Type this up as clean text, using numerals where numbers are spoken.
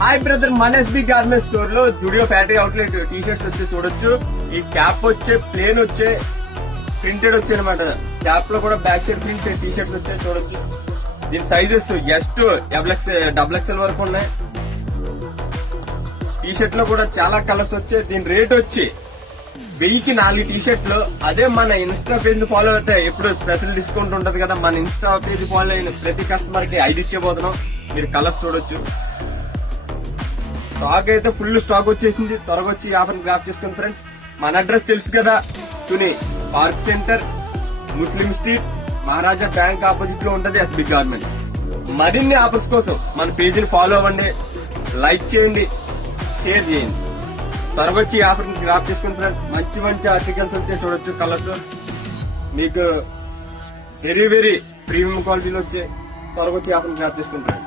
Hi brother, మన SB garment store లో Zudio factory outlet T shirts వచ్చి చూడొచ్చు. ఈ క్యాప్ వచ్చే ప్లేన్ వచ్చే ప్రింటెడ్ వచ్చే అనమాట. క్యాప్ లో కూడా back side print T shirts వచ్చాయి చూడొచ్చు. దీని సైజెస్ ఎస్ డబుల్ ఎక్స్ఎల్ వరకు ఉన్నాయి. టీ షర్ట్ లో కూడా చాలా కలర్స్ వచ్చాయి. దీని రేట్ వచ్చి 1000కి 4 టీ షర్ట్లు. అదే మన ఇన్స్టా పేజ్ ఫాలో అయితే ఎప్పుడు స్పెషల్ డిస్కౌంట్ ఉంటది కదా. మన ఇన్స్టా పేజ్ ఫాలో అయిన ప్రతి కస్టమర్ కి 5 ఇచ్చేపోతున్నాం. మీరు కలర్స్ చూడొచ్చు. స్టాక్ అయితే ఫుల్ స్టాక్ వచ్చేసింది. త్వరగా వచ్చి ఆఫర్ గ్రాప్ చేసుకోండి ఫ్రెండ్స్. మన అడ్రస్ తెలుసు కదా, Tuni park centre, Muslim street, Maharaja bank opposite లో ఉంటది ఎస్బీ గార్మెంట్. మరిన్ని ఆఫర్స్ కోసం మన పేజీని ఫాలో అవ్వండి, లైక్ చేయండి, షేర్ చేయండి. త్వరగా వచ్చి ఆఫర్ గ్రాప్ చేసుకోండి ఫ్రెండ్స్. మంచి మంచి ఆర్టికల్స్ వచ్చే చూడొచ్చు. కలర్స్ మీకు వెరీ వెరీ ప్రీమియం క్వాలిటీలో వచ్చే. త్వరగా వచ్చి ఆఫర్ గ్రాప్ చేసుకోండి ఫ్రెండ్స్.